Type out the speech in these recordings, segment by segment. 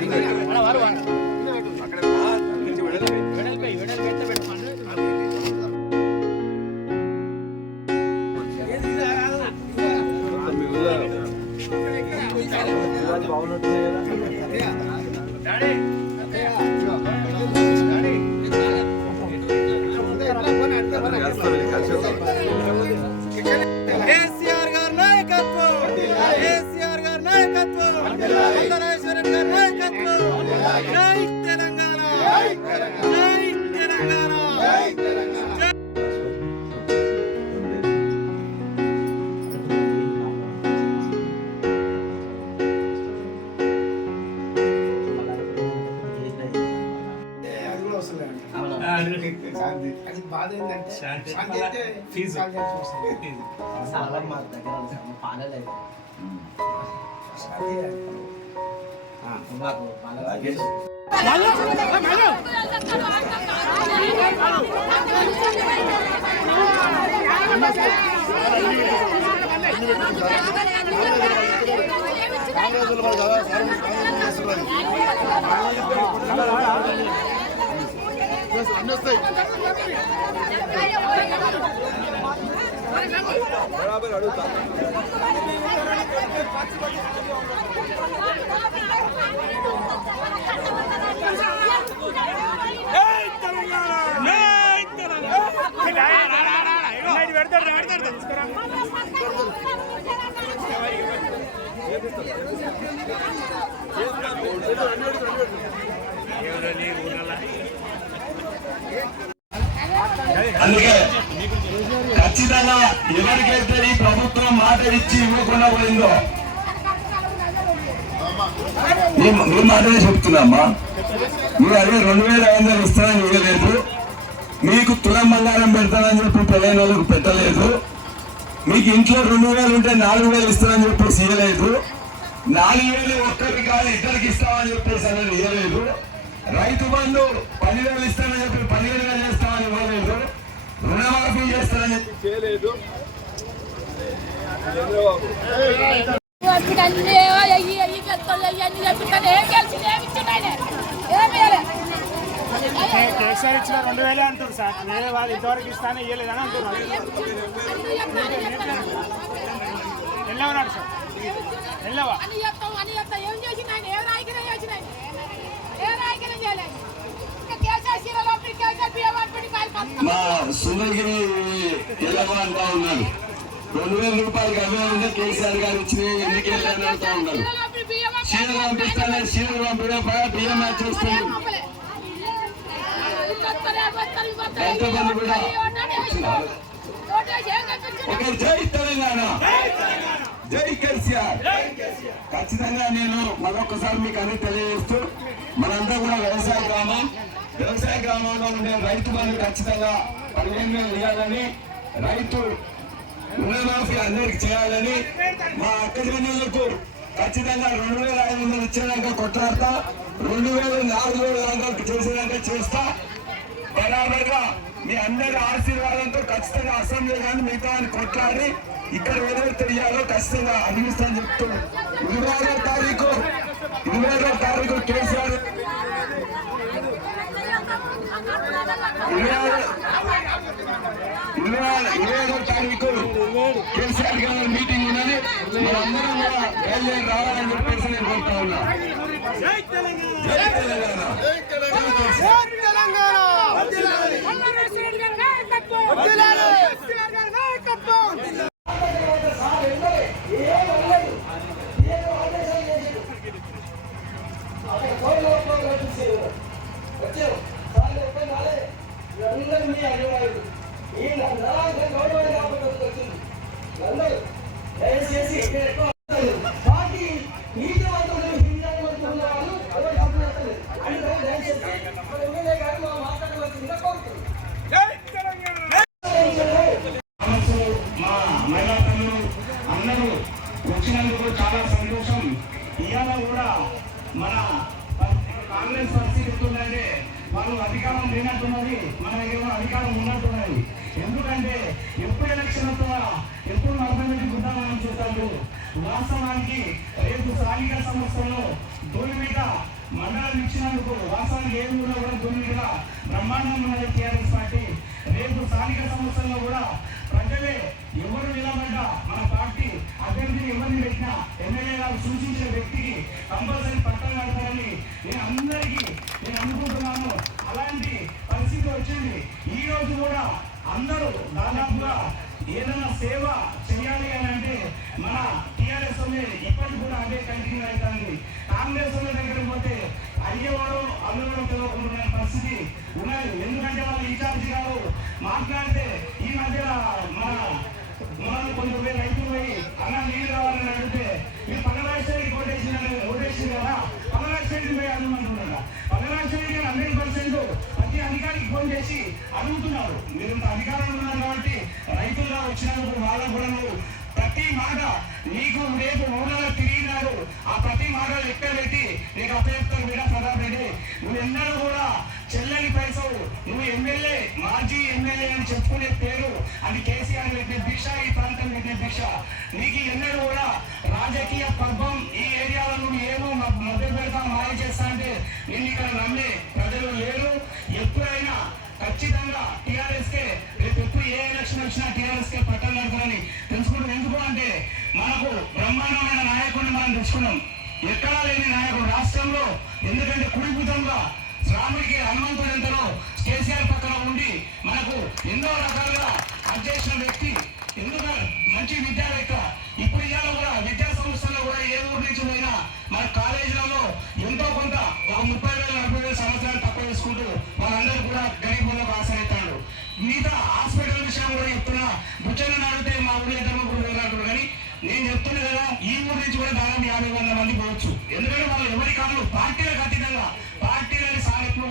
¡Hola, బాధ ఏంటంటే శాంతి అంటే ఫీజు. సాలం మా దగ్గర పాలలేదు మాకు కాంగ్రెస్ వాళ్ళు కదా సార్ కాంగ్రెస్ వాళ్ళు. అందుకే ఖచ్చితంగా ఎవరికైతే ఈ ప్రభుత్వం మాట ఇచ్చి ఇవ్వకుండా పోయిందో నీ మాటనే చెప్తున్నామ్మా. మీరు అదే రెండు వేల ఐదు వందలు ఇస్తానని ఇవ్వలేదు. మీకు తులం బంగారం పెడతానని చెప్పి పెళ్ళైన వాళ్ళకు పెట్టలేదు. మీకు ఇంట్లో రెండు వేలు ఉంటే నాలుగు వేలు ఇస్తానని చెప్పేసి ఇవ్వలేదు. నాలుగు వేలు ఒక్కరికి కాదు ఇద్దరికి ఇస్తామని చెప్పేసి అనేది ఇవ్వలేదు. రైతు బంధు పదివేలు ఇస్తానని చెప్పి పదివేలు వేలు చేస్తామని ఇవ్వలేదు. రుణమాఫీ చేస్తానని చెప్పి చేయలేదు. కేసీఆర్ ఇచ్చిన రెండు వేలే అంటారు సార్. వేరే వాళ్ళు ఇంతవరకు ఇస్తానే ఇవ్వలేదని అంటున్నారు వెళ్ళవనాడు సార్? వెళ్ళవా అని చెప్తాం అని చెప్తాం ఏం చేసిండు ఆయన ఏ రాయకరం చేసిన ఆయన ఏ రాయకరం చేయలేదు ఇంకా కేసీఆర్ సీరలో పంపి కేసీఆర్ బియ్యం పంపి కాయలు పంపుతాం మా సుందరగిరి ఎలాగో అంటా ఉన్నారు. రెండు వేల రూపాయలు అవే ఉంటే కేసీఆర్ గారు ఇచ్చిన ఎందుకు వెళ్ళని అంటా ఉన్నారు. సీరలో పంపి బియ్యం పంపి చీరలు పంపిస్తానే చీరలు పంపించడం బియ్యం మ్యాచ్ చేస్తుంది రైతు బంధు కూడా వస్తారు, ఒక జై తెలంగాణ. జై కేసీఆర్. ఖచ్చితంగా నేను మరొకసారి మీకు అన్ని తెలియజేస్తూ మనంతా కూడా వ్యవసాయ గ్రామం వ్యవసాయ గ్రామంలో ఉండే రైతు బంధు ఖచ్చితంగా పదిహేను వేలు ఇవ్వాలని రైతు రుణమాఫీ అందరికి చేయాలని మా అక్కజనులకు ఖచ్చితంగా రెండు వేల ఐదు వందలు ఇచ్చేదాక కొట్లాడతా రెండు వేలు నాలుగు వేల దాకా చేసేదాక చేస్తా. బరాబర్గా మీ అందరి ఆశీర్వాదంతో ఖచ్చితంగా అసెంబ్లీ కానీ మిగతా కొట్లాడి ఇక్కడ ఏదైతే ఇయ్యాలో ఖచ్చితంగా అందిస్తాను చెప్తూ ఇరవై ఐదో తారీఖు ఇరవై ఐదో తారీఖు కేసీఆర్ ఇరవై ఐదో- తారీఖు కేసీఆర్ గారి మీటింగ్ ఉన్నది మనందరం కూడా బయలుదేరి రావాలని చెప్పేసి నేను కోరుతా ఉన్నా జై తెలంగాణ జై కేసీఆర్. నిలబడ్డా మన పార్టీ అభ్యర్థిని ఎవరిని పెట్టినా ఎమ్మెల్యే గారు సూచించిన వ్యక్తికి కంపల్సరీ పట్టం కడతారని నేను అందరికీ నేను అనుకుంటున్నాను. అలాంటి పరిస్థితి వచ్చింది. ఈ రోజు కూడా అందరూ దాదాపుగా ఏదైనా సేవ చేయాలి అని అంటే మన టీఆర్ఎస్ ఇప్పటికి కూడా అదే కంటిన్యూ అవుతుంది. కాంగ్రెస్ దగ్గర పోతే అయ్యేవాడు అల్లుడు తెలియకుండా పరిస్థితి ఉన్నది ఎందుకంటే వాళ్ళు ఇన్ఛార్జ్ గారు మాట్లాడితే ఈ మధ్య కొన్ని పోయి రైతులు పోయి అన్న నీళ్ళు కావాలని అడిగితే మీరు పగరాష్ట్రానికి ఓటేసిన ఓటేసింది కదా పగరాష్ట్రానికి పోయి అడగమంటున్నారా గారు హండ్రెడ్ పర్సెంట్ ప్రతి అధికారికి ఫోన్ చేసి అడుగుతున్నారు మీరు ఇంత అధికారంలో ఉన్నారు కాబట్టి రైతులుగా వచ్చినందుకు వాళ్ళకు కూడా నువ్వు ప్రతి మాట నీకు రేపు ఊళ్ళో తిరిగినారు ఆ ప్రతి మాట లెక్క పెట్టి నీకు అప్పచెప్తాను బిడ్డ ప్రతాప్ రెడ్డి నువ్వు ఎన్నడూ కూడా చెల్లని పైసలు నువ్వు ఎమ్మెల్యే మాజీ ఎమ్మెల్యే అని చెప్పుకునే పేరు అది కేసీఆర్ పెట్టిన భిక్ష ఈ ప్రాంతం పెట్టిన భిక్ష. నీకు ఎన్నడూ కూడా రాజకీయ పర్వం ఈ ఏరియాలో నువ్వు ఏమో మధ్య పెడతా మాయ చేస్తా అంటే నేను ఇక్కడ నమ్మే ప్రజలు లేరు. ఎప్పుడైనా ఖచ్చితంగా టీఆర్ఎస్కే రేపు ఎప్పుడు ఏ ఎలక్షన్ వచ్చినా టీఆర్ఎస్ కే పట్టం కడతారని తెలుసుకుంటాం. ఎందుకు అంటే మనకు బ్రహ్మాండమైన నాయకుడిని మనం తెచ్చుకున్నాం. ఎక్కడా లేని నాయకుడు రాష్ట్రంలో ఎందుకంటే కుడిపుతంగా రాముడికి హనుమంతుడు ఎంతలో కేసీఆర్ పక్కన ఉండి మనకు ఎన్నో రకాలుగా అధ్యక్షుల వ్యక్తి ఎందుకంటే మంచి విద్యావేత్త. ఇప్పుడు ఇవాళ కూడా విద్యా సంస్థల్లో కూడా ఏ ఊరు నుంచి పోయినా మన కాలేజీలలో ఎంతో కొంత ఒక ముప్పై వేల నలభై వేల సంవత్సరాలు తక్కువ చేసుకుంటూ వాళ్ళందరూ కూడా గరీబులకు ఆశ్రయిస్తాడు మిగతా హాస్పిటల్ విషయం కూడా చెప్తున్నా. బుచ్చని అడిగితే మా ఊళ్ళో ధర్మపురం వెళ్ళినట్టు కానీ నేను చెప్తున్నా కదా ఈ ఊరు నుంచి కూడా దాదాపు యాభై వందల మంది పోవచ్చు. ఎందుకంటే వాళ్ళు ఎవరి కాదు పార్టీలకు అతీతంగా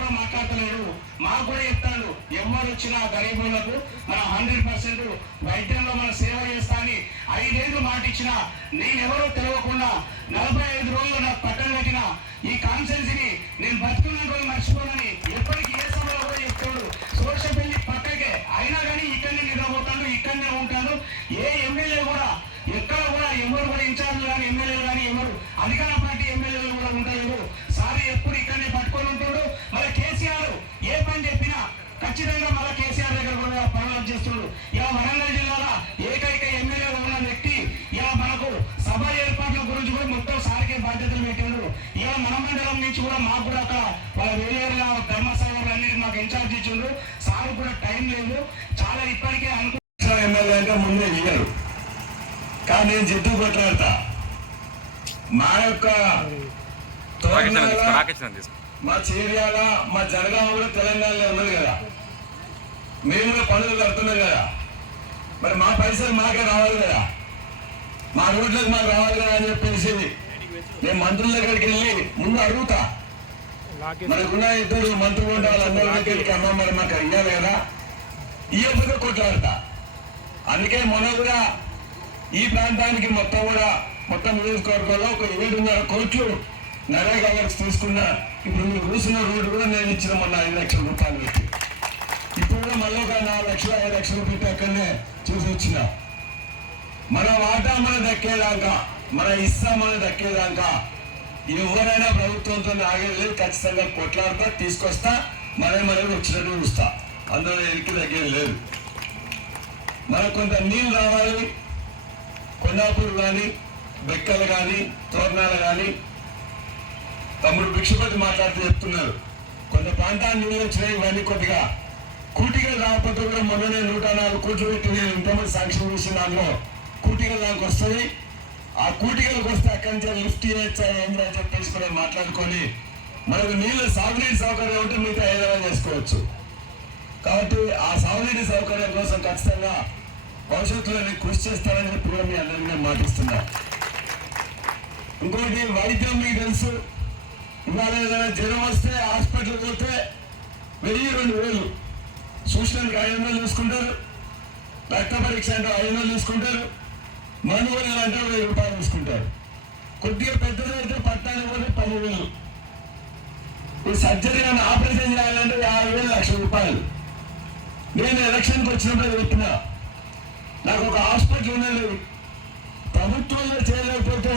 కూడా మాట్లాడతలేడు మాకు కూడా చెప్తాడు ఎవరు వచ్చినా గరీబులకు మన హండ్రెడ్ పర్సెంట్ వైద్యంలో మనం సేవ చేస్తా అని ఐదేళ్ళు మాట ఇచ్చిన నేనెవరో తెలియకుండా నలభై ఐదు రోజులు నాకు పట్టం కట్టిన ఈ కాన్సెన్సీని నేను బతుకున్న రోజు మర్చిపోనని ఎప్పటికీ ఏ సభలో కూడా చెప్తాడు సోషల్ పెళ్ళి పక్కకే అయినా కానీ ఇక్కడనే నిద్రపోతాడు ఇక్కడనే ఉంటాడు ఏ ఎమ్మెల్యే కూడా ఎక్కడ కూడా ఎవరు కూడా ఇన్ఛార్జ్ కానీ ఎమ్మెల్యేలు కానీ ఎవరు అధికార పార్టీ ఎమ్మెల్యేలు కూడా ఉంటారు సారి ఎప్పుడు ఇక్కడనే పట్టుకొని ఉంటాడు. మరి కేసీఆర్ ఏ పని చెప్పినా ఖచ్చితంగా మళ్ళీ కేసీఆర్ దగ్గర కూడా పనులు చేస్తున్నాడు. ఇలా వరంగల్ జిల్లాలో ఏకైక ఎమ్మెల్యేగా ఉన్న వ్యక్తి ఇలా మనకు సభ ఏర్పాట్ల గురించి కూడా మొత్తం సారికే బాధ్యతలు పెట్టాడు. ఇలా మన మండలం నుంచి కూడా మాకు కూడా అక్కడ వాళ్ళ వేలేరుగా ధర్మసాగర్ అనేది మాకు ఇన్ఛార్జ్ ఇచ్చిండ్రు సార్ కూడా టైం లేదు. చాలా ఇప్పటికే అనుకుంటున్నా ఎమ్మెల్యే అంటే ముందే ఇయ్యరు కానీ నేను జిద్దు కొట్లాడతా. మా యొక్క మా చేర్యాల మా జనగామ కూడా తెలంగాణలో ఉన్నది కదా. మేము కూడా పనులు కడుతున్నాం కదా. మరి మా పైసలు మాకే రావాలి కదా. మా రోడ్లకు మాకు రావాలి కదా అని చెప్పేసి నేను మంత్రుల దగ్గరికి వెళ్ళి ముందు అడుగుతా. మనకున్న ఇద్దరు మంత్రులు ఉంటే వాళ్ళందరి దగ్గరికి అమ్మ మరి మాకు అయ్యాలి కదా. ఇయ్యకపోతే కొట్లాడతా. అందుకే మొన్న కూడా ఈ ప్రాంతానికి మొత్తం కూడా మొత్తం నియోజకవర్గంలో ఒక ఏడున్నర కోట్లు నరేగా వర్క్స్ తీసుకున్న ఇప్పుడు మీరు కూసిన రోడ్డు కూడా నేను ఇచ్చిన మొన్న ఐదు లక్షల రూపాయలు పెట్టి. ఇప్పుడు కూడా మళ్ళీ ఒక నాలుగు లక్షలు ఐదు లక్షలు పెట్టి అక్కడనే చూసి వచ్చిన మన వాటా మన దక్కేదాకా మన ఇస్తా మన దక్కేదాకా ఎవరైనా ప్రభుత్వంతో ఆగేది లేదు ఖచ్చితంగా కొట్లాడతా తీసుకొస్తా మరే మరే వచ్చినట్టు చూస్తా. అందులో ఎనికి తగ్గేది లేదు. మనకు కొంత నీళ్ళు రావాలి కొండాపూర్ కానీ బెక్కలు కానీ తోరణాలు కానీ తమ్ముడు భిక్షపతి మాట్లాడుతూ చెప్తున్నారు. కొంత ప్రాంతాన్ని నీళ్ళు ఇవన్నీ కొద్దిగా కూటిగా రాకపోతే కూడా మొన్ననే నూట నాలుగు కోట్లు పెట్టి నేను ఇంతమంది సాంక్షన్ చేసిన దానిలో కూటిగా దానికి వస్తుంది ఆ కూటికలకు వస్తే అక్కడి నుంచి లిఫ్ట్ చేయొచ్చా ఏంటి అని చెప్పేసి కూడా మాట్లాడుకొని మనకు నీళ్ళు సాగునీటి సౌకర్యం ఉంటే మిగతా ఏదైనా చేసుకోవచ్చు. కాబట్టి ఆ సాగునీటి సౌకర్యం కోసం ఖచ్చితంగా భవిష్యత్తులో నేను కృషి చేస్తానని చెప్పి కూడా మీ అందరికీ మాటిస్తున్నా. ఇంకోటి వైద్యం మీకు తెలుసు. ఇవాళ ఏదైనా జ్వరం వస్తే హాస్పిటల్ పోతే వెయ్యి రెండు వేలు. చూసినందుకు ఐదు వందలు చూసుకుంటారు రక్త పరీక్ష అంటే ఐదు వందలు చూసుకుంటారు మందు అంటే వెయ్యి రూపాయలు చూసుకుంటారు కొద్దిగా పెద్దదైతే పట్టాలు పోతే పదివేలు ఈ సర్జరీ అని ఆపరేషన్ చేయాలంటే యాభై వేలు లక్ష రూపాయలు. నేను ఎలక్షన్కి వచ్చినప్పుడు చెప్పిన నాకు ఒక హాస్పిటల్ ఉన్నది. ప్రభుత్వంలో చేయలేకపోతే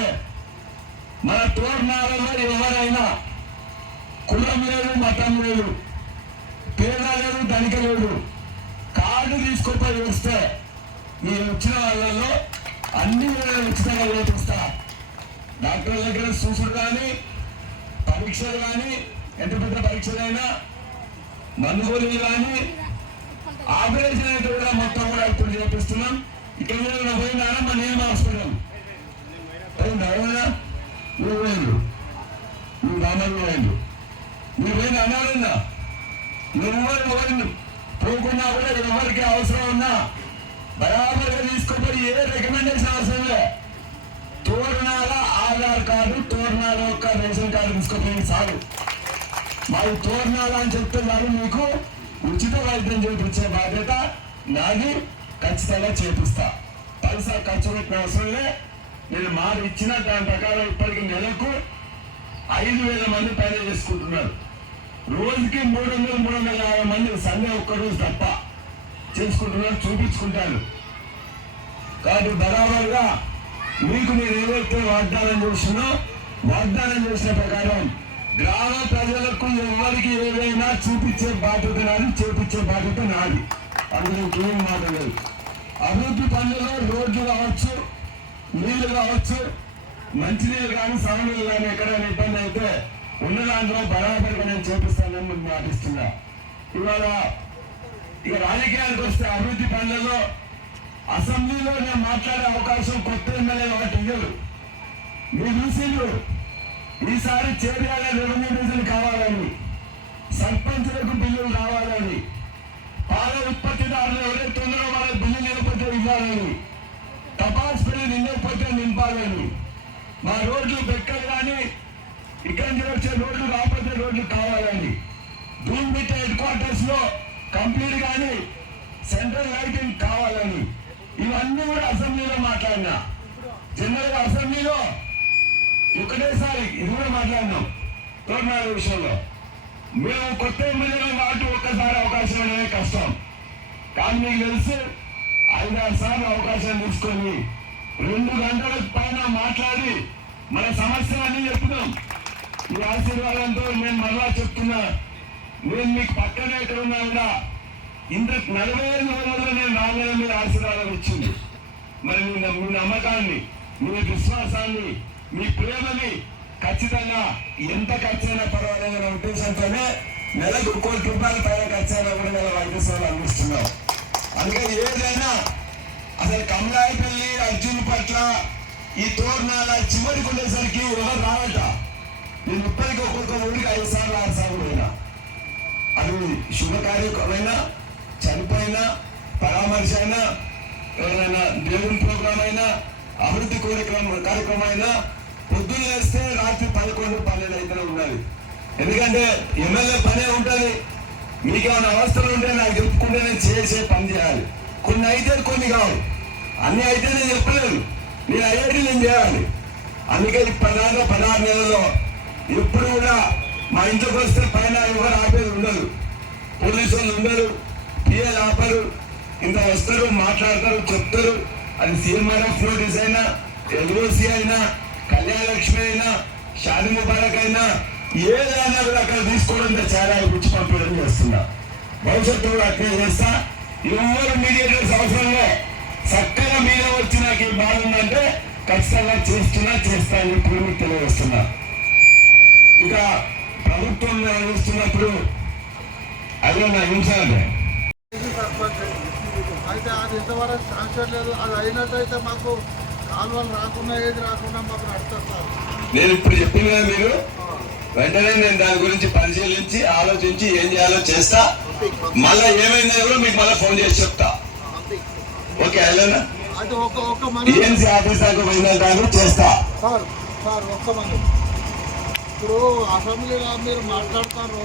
మన తోర్నాలలో ఎవరైనా కులం లేదు మతం లేదు పేద లేదు ధనిక లేదు కార్డు తీసుకొని వస్తే ఈ వచ్చిన వాళ్ళలో అన్ని ఉచితంగా వేపిస్తా డాక్టర్ల దగ్గర చూసుడు కానీ పరీక్షలు కానీ ఎంత పెద్ద పరీక్షలైనా మందుగోళీలు కానీ ఆపరేషన్ అయితే కూడా మొత్తం కూడా ఇప్పుడు చేపిస్తున్నాం. ఇక్కడ పోయినా మన ఏం హాస్పిటల్? పోయిందా? అవునా నువ్వు నువ్వు రామయ్య పోయిండు నువ్వేం అనాలన్నా? నువ్వు పోకున్నా కూడా ఎవరికి అవసరం ఉన్నా? బరాబర్గా తీసుకుపోయి ఏ రికమెండేషన్ అవసరం లే. తోరణాల ఆధార్ కార్డు తోరణాల యొక్క రేషన్ కార్డు తీసుకుపోయింది చాలు. మరి తోరణాల అని చెప్తే మీకు ఉచిత వైద్యం చేయించే బాధ్యత నాది. ఖచ్చితంగా చేపిస్తా. పైసా ఖర్చు పెట్టిన అవసరం లే. నేను మాట ఇచ్చిన దాని ప్రకారం ఇప్పటికి నెలకు ఐదు వేల మంది పైన చేసుకుంటున్నారు. రోజుకి మూడు వందల మూడు వందల యాభై మంది సండే ఒక్కరోజు తప్ప చేసుకుంటున్నారు చూపించుకుంటారు. కాబట్టి బరాబర్గా మీకు నేను ఏదైతే వాగ్దానం చేస్తున్నా వాగ్దానం చేసిన ప్రకారం గ్రామ ప్రజలకు ఎవరికి ఏదైనా చూపించే బాధ్యత నాది చేపించే బాధ్యత నాది. అందులో ఏం మాట లేదు. అభివృద్ధి పనులలో రోడ్లు కావచ్చు నీళ్ళు కావచ్చు మంచినీళ్ళు కానీ సాగునీళ్ళు కానీ ఎక్కడైనా ఇబ్బంది అయితే ఉన్న దాంట్లో బరాబర్గా నేను చూపిస్తానని మీకు మాటిస్తున్నా. ఇవాళ ఇక రాజకీయాలకు వస్తే అభివృద్ధి పనులలో అసెంబ్లీలో నేను మాట్లాడే అవకాశం కొత్త ఎమ్మెల్యే ఒకటి ఇవ్వరు మీరు చూసిండ్రు. ఈసారి చేరియాల రెవెన్యూ డివిజన్ కావాలని సర్పంచులకు బిల్లులు కావాలని పాల ఉత్పత్తిదారులు ఎవరైతే ఉన్నారో వాళ్ళ బిల్లులు నిలబడితే ఇవ్వాలని ఎన్నో బిల్లు నింపాలని. మా రోడ్లు బెక్కలు కానీ ఇక్కడి నుంచి వచ్చే రోడ్లు రాకపోతే రోడ్లు కావాలని భూమి హెడ్ క్వార్టర్స్లో కంప్లీట్ కానీ సెంట్రల్ లైటింగ్ కావాలని. ఇవన్నీ కూడా అసెంబ్లీలో మాట్లాడినా. జనరల్ అసెంబ్లీలో ఒకటేసారి ఇది కూడా మాట్లాడినాం తోరణాల విషయంలో. మేము కొత్త ఎమ్మెల్యేలు కాబట్టి ఒక్కసారి అవకాశం అనేది కష్టం. కానీ మీకు తెలుసు ఐదారు సార్లు అవకాశం తీసుకొని రెండు గంటల పైన మాట్లాడి మన సమస్యలన్నీ చెప్తున్నాం ఈ ఆశీర్వాదంతో నేను మరలా చెప్తున్నా నేను మీకు పక్కనే ఎక్కడ ఉన్నా కూడా ఇంత నలభై ఐదు రోజుల్లో నేను నాలుగు మీద ఆశీర్వాదం ఇచ్చింది. మరి మీ నమ్మకాన్ని మీ విశ్వాసాన్ని మీ ప్రేమని ఖచ్చితంగా ఎంత ఖర్చైనా పర్వాలేదు అనే ఉద్దేశంతోనే నెలకు కోటి రూపాయల పైన ఖర్చైనా కూడా నెల వైద్య అందిస్తున్నాం. అందుకని ఏదైనా అసలు కమలాయిపల్లి అర్జున్ పట్ల ఈ తోరణాల చివరికి ఉండేసరికి ఎవరు రావట నేను ఇప్పటికీ ఒక్కొక్క ఊరికి ఐదు సార్లు ఆరు సార్లు పోయినా. అది శుభకార్యమైనా చనిపోయినా పరామర్శ అయినా ఎవరైనా దేవుని ప్రోగ్రామ్ అయినా అభివృద్ధి కార్యక్రమం కార్యక్రమం అయినా పొద్దున్న వేస్తే రాత్రి పదకొండు పన్నెండు అయితే ఉన్నది. ఎందుకంటే ఎమ్మెల్యే పనే ఉంటుంది. మీకేమైనా అవస్థలు ఉంటే నాకు చెప్పుకుంటే నేను చేసే పని చేయాలి. కొన్ని అయితే కొన్ని కావు. అన్ని అయితే నేను చెప్పలేను. నేను అయ్యేటి నేను చేయాలి. అందుకే పదహారు పదహారు నెలలో ఎప్పుడు కూడా మా ఇంట్లోకి వస్తే పైన ఎవరు ఆపేది ఉండదు. పోలీసు వాళ్ళు ఉండరు పిఎల్ ఆపరు. ఇంత వస్తారు మాట్లాడతారు చెప్తారు. అది సీఎంఆర్ఎఫ్ నోటీస్ అయినా ఎల్ఓసి అయినా కళ్యాణలక్ష్మి అయినా షాది ముబారక్ అయినా ఏదైనా కూడా అక్కడ తీసుకోవడం చాలా గుర్చి పంపించడం చేస్తున్నా. భవిష్యత్తు కూడా అట్లే చేస్తా ఎవరు మీడియేటర్స్ అవసరంలో. చక్కగా మీరే వచ్చి నాకు బాధ ఉందంటే ఖచ్చితంగా చేస్తున్నా చేస్తా అని ఇప్పుడు మీకు తెలియజేస్తున్నా. ఇక ప్రభుత్వం నిర్వహిస్తున్నప్పుడు అదే నా హింసాలు అయితే అది ఇంతవరకు శాంక్షన్ లేదు అది అయినట్టయితే మాకు కాలువలు రాకుండా ఏది రాకుండా మాకు నడుస్తారు నేను ఇప్పుడు చెప్పింది కదా మీరు? వెంటనే నేను దాని గురించి పరిశీలించి ఆలోచించి ఏం చేయాలో చేస్తా. మళ్ళా ఏమైందో కూడా మీకు మళ్ళీ ఫోన్ చేసి చెప్తా. ఓకే మన ఏఎన్సీ ఆఫీస్ దాకా పోయిన చేస్తా. సార్ సార్ ఒక్క మంది. ఇప్పుడు అసెంబ్లీలో మీరు మాట్లాడతారు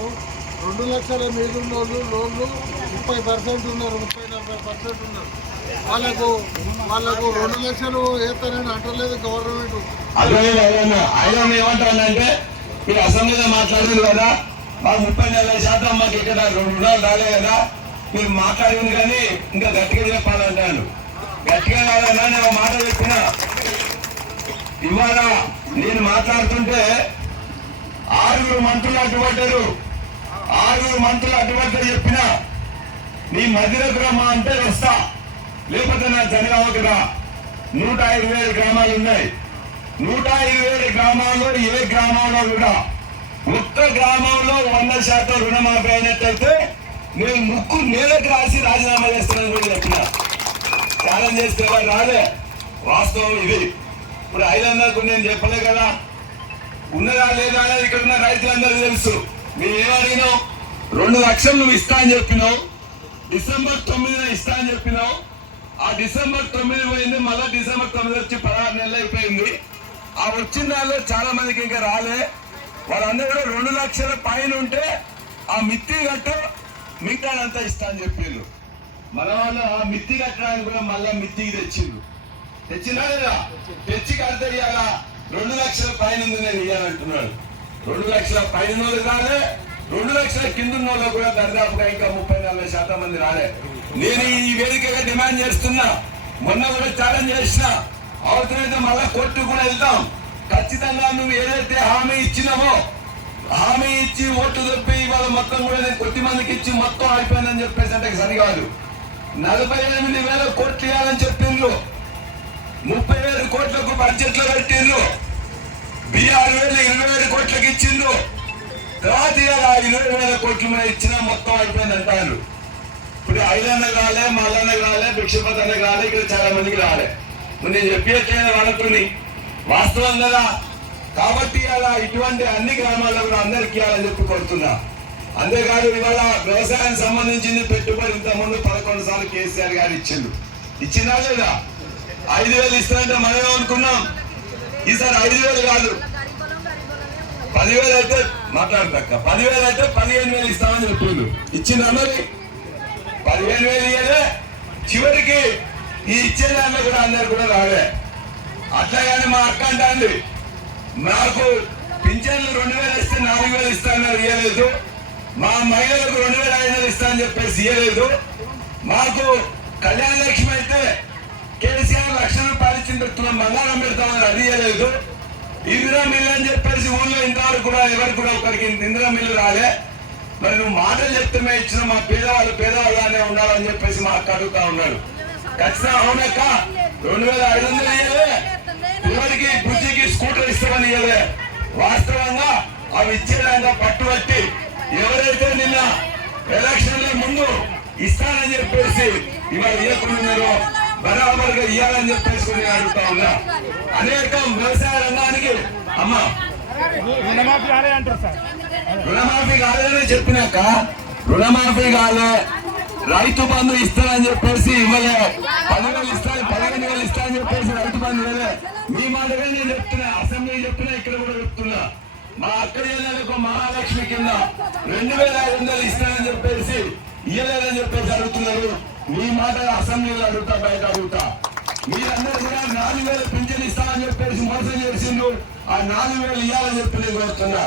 రెండు లక్షల ఉన్న వాళ్ళు లోన్లు ముప్పై పర్సెంట్ ఉన్నారు ముప్పై నలభై పర్సెంట్ ఉన్నారు. వాళ్ళకు వాళ్ళకు రెండు లక్షలు వేస్తారని అంటలేదు గవర్నమెంట్. ఆయన ఏమంటానంటే మీరు అసెంబ్లీలో మాట్లాడింది కదా మాకు ముప్పై నలభై శాతం మాకు ఇక్కడ రుణాలు రాలే కదా నువ్వు మాట్లాడింది కానీ ఇంకా గట్టిగా చెప్పాలంటాను గట్టిగా కాదన్నా నేను మాట చెప్పిన. ఇవాళ నేను మాట్లాడుతుంటే ఆరుగురు మంత్రులు అడ్డుపడ్డారు. ఆరుగురు మంత్రులు అడ్డుపడ్డారు చెప్పిన. నీ మధ్యలోకి రమ్మా అంటే వస్తా. లేకపోతే నా జనగామ కదా నూట ఐదు వేల గ్రామాలు ఉన్నాయి. నూట ఐదు వేల గ్రామాల్లో ఏ గ్రామంలో కూడా ఒక్క గ్రామంలో వంద శాతం రుణమాఫీ అయినట్టయితే మేము ముక్కు నేలకు రాసి రాజీనామా చేస్తానని కూడా చెప్పిన. ఛాలెంజ్ చేస్తే వాడు రాలే. వాస్తవం ఇది. ఇప్పుడు ఐదు నేను చెప్పలే కదా. ఉన్నదా లేదా అనేది ఇక్కడ ఉన్న రైతులందరికీ తెలుసు. మేము ఏమడిగినావు రెండు లక్షలు నువ్వు ఇస్తా అని చెప్పినావు. డిసెంబర్ తొమ్మిదిన ఇస్తా అని చెప్పినావు. ఆ డిసెంబర్ తొమ్మిది పోయింది మళ్ళీ డిసెంబర్ తొమ్మిది వచ్చి పదహారు నెలలు అయిపోయింది. ఆ వచ్చిన దానిలో చాలా మందికి ఇంకా రాలే. వాళ్ళందరూ కూడా రెండు లక్షల పైన ఉంటే ఆ మిత్తి గట్ట మిగతాదంతా ఇస్తా అని చెప్పిండ్రు మన వాళ్ళు ఆ మిత్తి కట్టడానికి కూడా మళ్ళా మిత్తికి తెచ్చిండ్రు తెచ్చినా లేదా? తెచ్చి కడితే ఇవాళ రెండు లక్షల పైన నేను ఇవ్వాలంటున్నాడు రెండు లక్షల పైన వాళ్ళు రాలే రెండు లక్షల కింద ఉన్న వాళ్ళు కూడా దరిదాపుగా ఇంకా ముప్పై నలభై శాతం మంది రాలే. నేను ఈ వేదికగా డిమాండ్ చేస్తున్నా మొన్న కూడా ఛాలెంజ్ చేసిన అవసరమైతే మళ్ళా కోర్టు కూడా వెళ్తాం. ఖచ్చితంగా నువ్వు ఏదైతే హామీ ఇచ్చినావో హామీ ఇచ్చి ఓట్లు దొప్పి ఇవాళ మొత్తం కూడా నేను కొద్ది మందికి ఇచ్చి మొత్తం ఆగిపోయానని చెప్పేసి అంటే సరికాదు నలభై ఎనిమిది వేల కోట్లు ఇవ్వాలని చెప్పిండ్రు. ముప్పై వేల కోట్లకు బడ్జెట్లో పెట్టిండ్రు. బీఆర్ వేలు ఇరవై వేల కోట్లకు ఇచ్చిండ్రు. తర్వాత ఇవాళ ఇరవై వేల కోట్లు మీద ఇచ్చిన మొత్తం అయిపోయింది అంటారు. ఇప్పుడు ఐదన్న కాలే మల్లన్న కాలే భిక్షపతి అన్న కాలే ఇక్కడ చాలా మందికి రాలే నేను చెప్పేట్లేదు వాళ్ళకుని వాస్తవం కదా. కాబట్టి అలా ఇటువంటి అన్ని గ్రామాల్లో కూడా అందరికి అలా చెప్పి కొడుతున్నా అంతేకాదు ఇవాళ వ్యవసాయానికి సంబంధించింది పెట్టుబడి ఇంతకుముందు ముందు పదకొండు సార్లు కేసీఆర్ గారు ఇచ్చిండు. ఇచ్చినా లేదా? ఐదు వేలు ఇస్తారంటే మనమే అనుకున్నాం. ఈసారి ఐదు వేలు కాదు. పదివేలు అయితే మాట్లాడతాక పదివేలు అయితే పదిహేను వేలు ఇస్తామని చెప్పిండు. ఇచ్చింది అన్నది పదిహేను వేలు ఇయ్యలే. చివరికి ఈ ఇచ్చే దాంట్లో కూడా అందరు కూడా రాలే. అట్లా కానీ మా అక్క అంటే నాకు పింఛన్లు రెండు వేలు ఇస్తే నాలుగు వేలు ఇస్తానన్నారు ఇవ్వలేదు మా మహిళలకు రెండు వేల ఐదు వేలు ఇస్తా అని చెప్పేసి ఇవ్వలేదు మాకు కళ్యాణ లక్ష్మి అయితే కేసీఆర్ లక్ష రూపాయలు ఇచ్చిన బంగారం పెడతామని అది ఇవ్వలేదు ఇందిరా మిల్లు అని చెప్పేసి ఊళ్ళో ఇంతవరకు కూడా ఎవరు కూడా ఒకరికి ఇందిరా మిల్లు రాలే. మరి నువ్వు మాటలు చెప్తే మేము ఇచ్చిన మా పేదవాళ్ళు పేదవాళ్ళనే ఉండాలని చెప్పేసి మా అక్క అడుగుతా ఉన్నాడు. ఖచ్చితంగా అవునక్క? రెండు వేల ఐదు వందలు ఇయ్యలే. పిల్లలకి ఇప్పుడు స్కూటర్ ఇస్తామని వాస్తవంగా అవి ఇచ్చేదాకా పట్టుబట్టి ఎవరైతే నిన్న ఎలక్షన్ల ముందు ఇస్తానని చెప్పేసి ఇవాళ ఇవ్వకుండా బరాబర్గా ఇవ్వాలని చెప్పేసి నేను అడుగుతా ఉన్నా. అనేకం వ్యవసాయ రంగానికి అమ్మా. రుణమాఫీ కాలేదని చెప్పినాక రుణమాఫీ కాలే రైతు బంధు ఇస్తారని చెప్పేసి ఇవ్వలే. పదివేలు ఇస్తాను పదిహేను వేలు ఇస్తానని చెప్పేసి రైతు బంధు ఇవ్వలే. మీ మాటగా నేను చెప్తున్నా అసెంబ్లీ చెప్పినా ఇక్కడ కూడా చెప్తున్నా. మా అక్కడ జిల్లాలకు మహాలక్ష్మి కింద రెండు వేల ఐదు వందలు ఇస్తానని చెప్పేసి ఇయ్యలేదని చెప్పేసి అడుగుతున్నారు. మీ మాట అసెంబ్లీలో అడుగుతా బయట అడుగుతా. మీరందరూ కూడా నాలుగు వేలు పింఛన్ ఇస్తామని చెప్పేసి మోసం చేసిండ్రు. ఆ నాలుగు వేలు ఇవ్వాలని చెప్పి నేను కోరుతున్నా.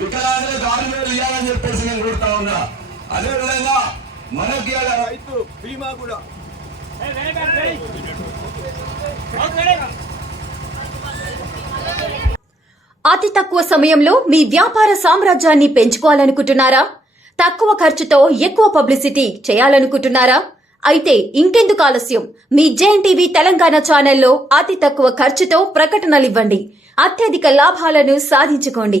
వికలాంగులకు ఆరు వేలు ఇవ్వాలని చెప్పేసి నేను కోరుతా ఉన్నా. అదే విధంగా మనకి రైతు బీమా కూడా. అతి తక్కువ సమయంలో మీ వ్యాపార సామ్రాజ్యాన్ని పెంచుకోవాలనుకుంటున్నారా? తక్కువ ఖర్చుతో ఎక్కువ పబ్లిసిటీ చేయాలనుకుంటున్నారా? అయితే ఇంకెందుకు ఆలస్యం? మీ జేఎన్టీవీ తెలంగాణ ఛానల్లో అతి తక్కువ ఖర్చుతో ప్రకటనలు ఇవ్వండి. అత్యధిక లాభాలను సాధించుకోండి.